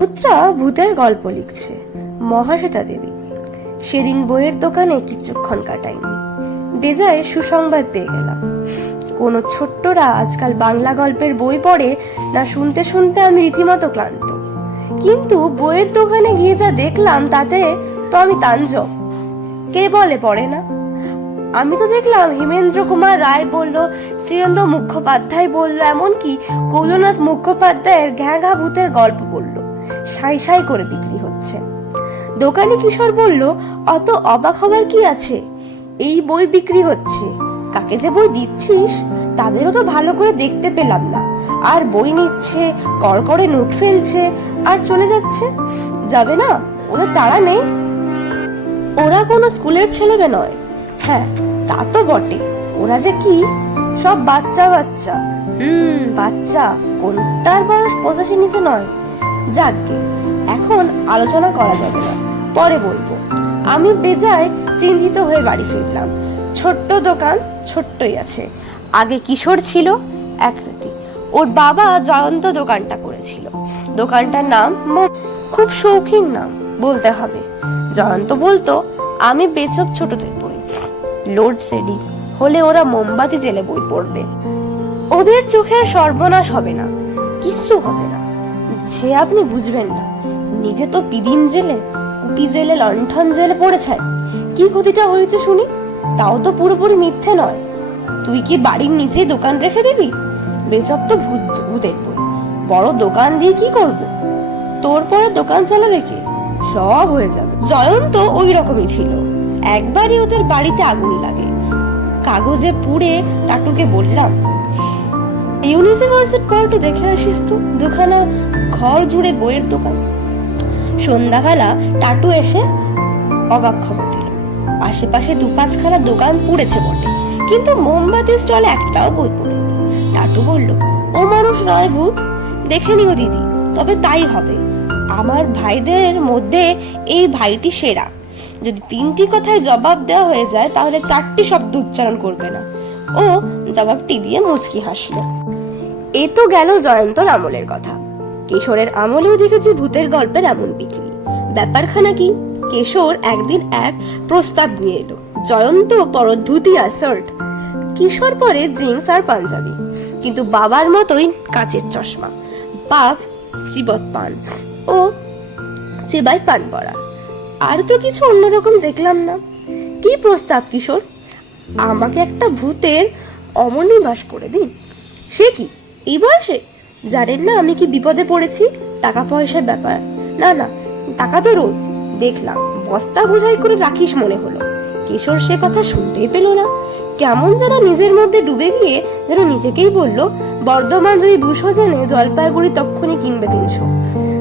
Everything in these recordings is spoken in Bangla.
পুত্রা ভূতের গল্প লিখছে, মহাশ্বেতা দেবী। সেদিন বইয়ের দোকানে কিছুক্ষণ কাটাইনি। বেজায় সুসংবাদ পেয়ে গেলাম। কোনো ছোট্টরা আজকাল বাংলা গল্পের বই পড়ে না শুনতে শুনতে আমি রীতিমতো ক্লান্ত। কিন্তু বইয়ের দোকানে গিয়ে যা দেখলাম তাতে তো আমি তাঞ্জ কে বলে পড়ে না? আমি তো দেখলাম হিমেন্দ্র কুমার রায় বলল শ্রীরেন্দ্র মুখোপাধ্যায় বলল, এমনকি কৌলনাথ মুখোপাধ্যায়ের ঘ্যাঁ ঘা ভূতের গল্প বলল। সাই সাই করে বিক্রি হচ্ছে। দোকানি কিশোর বলল, অত অবাক হবার কি আছে? এই বই বিক্রি হচ্ছে। কাকে যে বই দিচ্ছিস, তাদেরও তো ভালো করে দেখতে পেলাম না। আর বই নিচ্ছে করকরে নোট ফেলছে, আর চলে যাচ্ছে। যাবে না? ওদের তাড়া নেই? ওরা কোনো স্কুলের ছেলেবে নয়। হ্যাঁ তা তো বটে। ওরা যে কি? সব বাচ্চা বাচ্চা। হুম, বাচ্চা। কোনটার বয়স পঁচাশি নিচে নয়? যাকগে, এখন আলোচনা করা যাবে না, পরে বলব। আমি বেজায় চিন্তিত হয়ে বাড়ি ফিরলাম। ছোট্ট দোকান ছোট্টই আছে। আগে কিশোর ছিল একরতি ওর বাবা জয়ন্ত দোকানটা করেছিল। দোকানটার নাম খুব শৌখিন নাম, বলতে হবে। জয়ন্ত বলতো, আমি বেচক ছোটদের বই লোড সেডিং হলে ওরা মোমবাতি জেলে বই পড়বে। ওদের চোখের সর্বনাশ হবে না, কিচ্ছু হবে না। যে আপনি বুঝবেন না। নিজে তো পিদিন জেলে, কুটি জেলে, লণ্ঠন জেলে পড়েছেন। কি ক্ষতিটা হয়েছে শুনি? তাও তো পুরোপুরি মিথ্যে নয়। তুই কি বাড়ির নিচে দোকান রেখে দিবি? বেচক তো ভূত, ভূতের বই। বড় দোকান দিয়ে কি করব? তোর পরে দোকান চালাবে কে? সব হয়ে যাবে। জয়ন্ত ওই রকমই ছিল। একবারই ওদের বাড়িতে আগুন লাগে। কাগজে পুড়ে টাটুকে বললাম ইউনিভার্সিটি পর একটু দেখে আসিস তো, দুখানা ঘর জুড়ে বইয়ের দোকান। সন্ধ্যাবেলা টাটু এসে অবাক খবর দিল। আশেপাশে দু পাঁচখানা দোকান পুড়েছে বটে, কিন্তু মোমবাতি স্টলে একটাও বই পড়েনি। টাটু বলল, ও মানুষ নয় ভূত, দেখে নিও দিদি, তবে তাই হবে। আমার ভাইদের মধ্যে এই ভাইটি সেরা। যদি তিনটি কথায় জবাব দেওয়া হয়ে যায়, তাহলে চারটি শব্দ উচ্চারণ করবে না। ও জবাবটি দিয়ে মুচকি হাসলো। এ তো গেল জয়ন্তর আমলের কথা। কিশোরের আমলেও দেখেছি ভূতের গল্পের এমন বিক্রি। ব্যাপারখানা কি? কিশোর একদিন এক প্রস্তাব নিয়ে এলো। জয়ন্ত পর ধুতি শার্ট কিশোর পরে জিন্স আর পাঞ্জাবি, কিন্তু বাবার মতোই কাচের চশমা, বাপ চিবত পান ও চেবাই পান পরা আর তো কিছু অন্যরকম দেখলাম না। কি প্রস্তাব কিশোর? আমাকে একটা ভূতের অমনিবাস করে দিন। সে কি? এই বয়সে? জানেন না আমি কি বিপদে পড়েছি? টাকা পয়সার ব্যাপার। না না, টাকা তো রোজ। দেখলাম, বস্তা বোঝাই করে রাখিস মনে হলো। কিশোর সে কথা শুনতেই পেল না। কেমন যেন নিজের মধ্যে ডুবে গিয়ে যেন নিজেকেই বলল, বর্ধমান যদি দুশো জেনে জলপাইগুড়ি তক্ষুনি কিনবে তিনশো।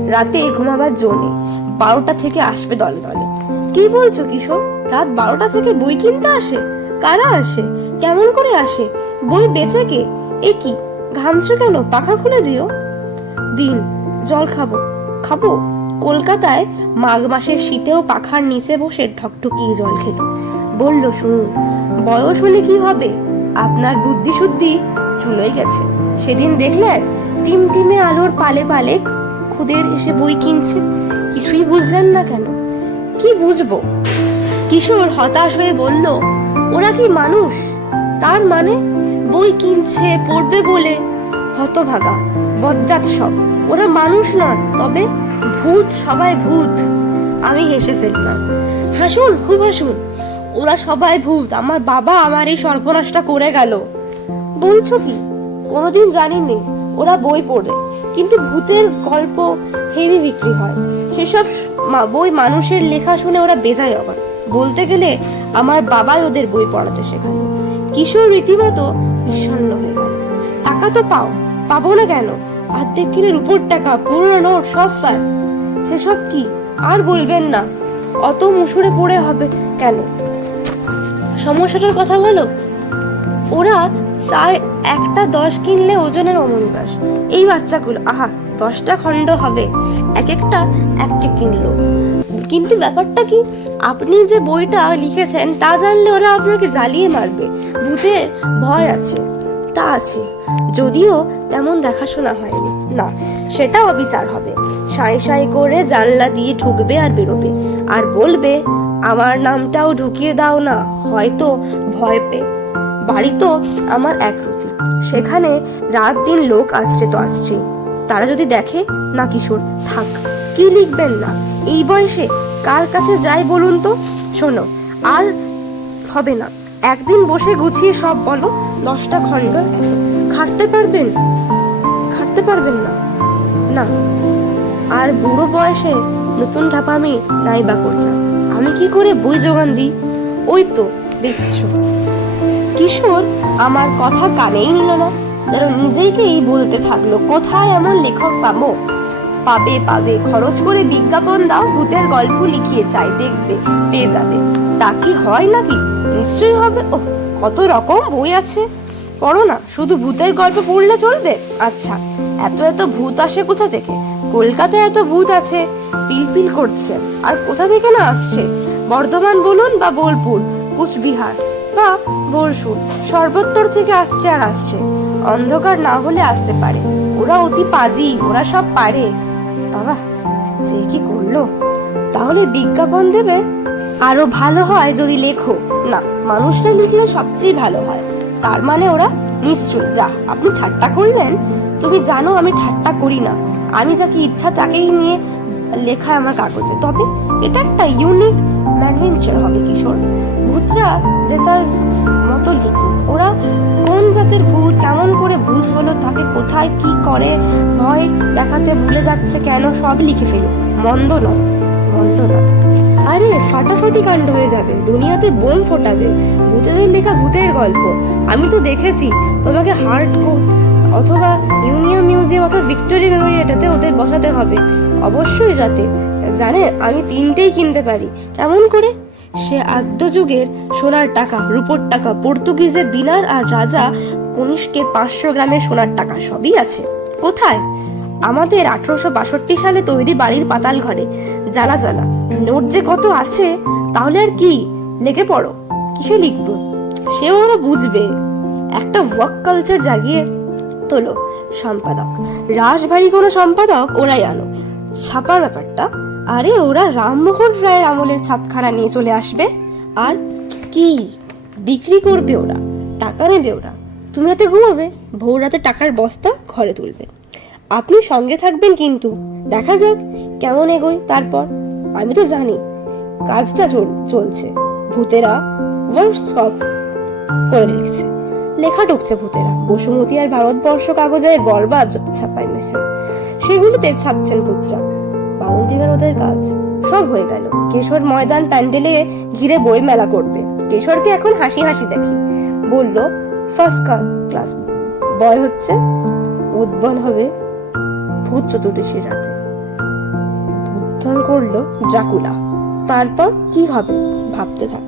রাতে ঘুমাবার জোনে বারোটা থেকে আসবে দলে দলে। কি বলছো কিশোর? রাত বারোটা থেকে বই কিনতে আসে? কারা আসে? কেমন করে আসে? বই বেচে কে? এ কি? ঘামছো কেন? পাখা খুলে দিও। দিন, জল খাব। খাব? কলকাতায় মাঘ মাসের শীতেও পাখার নিচে বসে ঠকঠকিয়ে জল খেলো। বলল, শুনুন, বয়স হলে কি হবে? আপনার বুদ্ধি শুদ্ধি চুলোই গেছে। সেদিন দেখলেন টিম টিমে আলোর পালে পালে খুদের এসে বই কিনছে। কিছুই বুঝলেন না কেন? কি বুঝব? কিশোর হতাশ হয়ে বলল, ওরা কি মানুষ? তার মানে বই কিনছে, পড়বে বলে? হতভাগা, বজ্জাত সব। ওরা মানুষ নয় তবে ভূত, সবাই ভূত। আমি হেসে ফেললাম। হাসুন খুব হাসুন। ওরা সবাই ভূত। আমার বাবা আমার এই সর্বনাশটা করে গেল। বলছো কি? কোনোদিন জানিনি, ওরা বই পড়ে। কিন্তু ভূতের গল্প হেভি বিক্রি হয়। সেসব বই মানুষের লেখা শুনে ওরা বেজায় অবাক। বলতে গেলে আমার বাবাই ওদের বই পড়াতে শেখানো কিশোর রীতিমতো বিষণ্ণ হয়ে গেল টাকা তো পাও, পাবো না কেন? অর্ধেক কিলোর উপর টাকা পুরো নোট, সব পায়। সেসব কি? আর বলবেন না, অত মুসুরে পড়ে হবে কেন? সমস্যাটার কথা বলো। ওরা চায় একটা দশ কিনলে ওজনের অমনিবাস এই বাচ্চাগুলো, আহা, দশটা খণ্ড হবে। এক একটা এককে কিনলো। কিন্তু ব্যাপারটা কি? আপনি যে বইটা লিখেছেন, তা জানলে ওরা আপনাকে জ্বালিয়ে মারবে। ভূতের ভয় আছে, তা আছে। যদিও তেমন দেখাশোনা হয়নি। না, সেটা অবিচার হবে। সাই সাই করে জানলা দিয়ে ঢুকবে আর বেরোবে। আর বলবে, আমার নামটাও ঢুকিয়ে দাও না, হয়তো ভয় পেয়ে। বাড়ি তো আমার একরতি সেখানে রাত দিন লোক আসছে তো আসছে তারা যদি দেখে, না কিশোর, থাক, কি লিখবেন না? এই বয়সে কার কাছে যাই বলুন তো? শোনো, আর হবে না। একদিন বসে গুছিয়ে সব বলো, দশটা খণ্ড খাটতে পারবেন? খাটতে পারবেন না? না। আর বুড়ো বয়সে নতুন ঢাপা আমি নাই বা করলাম আমি কি করে বই যোগান দিই? ওই তো দেখছ কিশোর আমার কথা কানেই নিল না। যেন নিজেকেই বলতে থাকল, কোথায় এমন লেখক পাবো? পাবে পাবে। খরচ করে বিজ্ঞাপন দাও, ভূতের গল্প লিখিয়ে চাই, দেখবে, পেয়ে যাবে। তা কি হয় নাকি? নিশ্চয়ই হবে। ও কত রকম বই আছে। পড়ো না, শুধু ভূতের গল্প পড়লে চলবে? আচ্ছা এত এত ভূত আসে কোথা থেকে? কলকাতায় এত ভূত আছে। পিলপিল করছে। আর কোথা থেকে না আসছে? বর্ধমান বলুন বা বোলপুর। কুচবিহার বা বরশুল সর্বত্তর থেকে আসছে আর আসছে। অন্ধকার না হলে আসতে পারে। ওরা অতি পাজি, ওরা সব পারে। বাবা, সে কি করল? তাহলে বিজ্ঞাপন দেবে? আরও ভালো হয় যদি লেখো। না মানুষটা লিখলে সবচেয়ে ভালো হয়। তার মানে ওরা নিশ্চয় যা, আপনি ঠাট্টা করলেন? তুমি জানো আমি ঠাট্টা করি না। আমি যাকে ইচ্ছা তাকেই নিয়ে লেখা আমার কাগজে। তবে এটা একটা ইউনিক অ্যাডভেঞ্চার হবে কিশোর। ভূতরা যে তার মতো লিখুন ওরা কোন জাতের ভূত, কেমন করে ভূত হলো, তাকে কোথায় কি করে, ভয় দেখাতে ভুলে যাচ্ছে কেন, সব লিখে ফেলো মন্দ নয় মন্দ নয়। আরে, ফাটাফাটি কাণ্ড হয়ে যাবে। দুনিয়াতে বোম ফোটাবে। ভূতেদের লেখা ভূতের গল্প। আমি তো দেখেছি, তোমাকে হার্ড অথবা ইউনিয়ন মিউজিয়াম অথবা ভিক্টোরিয়া মেমোরিয়াটাতে ওদের বসাতে হবে। অবশ্যই রাতে। জানে, আমি তিনটেই কিনতে পারি। কেমন করে সে আদ্য যুগের সোনার টাকা, রূপোর টাকা, পর্তুগিজের দিনার আর রাজা কনিষ্কের পাঁচশো গ্রামের সোনার টাকা, সবই আছে। কোথায়? আমাদের আঠারোশো বাষট্টি সালে তৈরি বাড়ির পাতাল ঘরে। জ্বালা জ্বালা। নোট যে কত আছে, তাহলে আর কি লেগে পড়ো? কিসে লিখব? সে ওরা বুঝবে। একটা ওয়ার্ক কালচার জাগিয়ে তোলো, সম্পাদক। রাসবাড়ি কোনো সম্পাদক ওরাই আনো। ছাপার ব্যাপারটা? আরে, ওরা রামমোহন রায়ের আমলের ছাপখানা নিয়ে চলে আসবে। আর কি? বিক্রি করবে ওরা? টাকা নেবে ওরা? তুমি রাতে ঘুমাবে। ভোর রাতে টাকার বস্তা ঘরে তুলবে। আপনি সঙ্গে থাকবেন কিন্তু। দেখা যাক কেমন এগোই তারপর। আমি তো জানি কাজটা চল- চলছে। ভূতেরা ওয়ার্কশপ করে রেখেছে। লেখা ঢুকছে ভূতেরা। বসুমতী আর ভারতবর্ষ কাগজে বরবাদ ছাপাই মেশিন সেগুলিতে ছাপছেন ভূতরা বাউন্ডিগার ওদের কাজ সব হয়ে গেল। কেশর ময়দান প্যান্ডেলে ঘিরে বই মেলা করবে। কেশরকে এখন হাসি হাসি দেখি। বলল, ফার্স্ট ক্লাস, বয় হচ্ছে। উদ্বন হবে ভূত চতুর্দশীর রাতে। উদ্যান করল জাকুলা তারপর কি হবে ভাবতে থাক।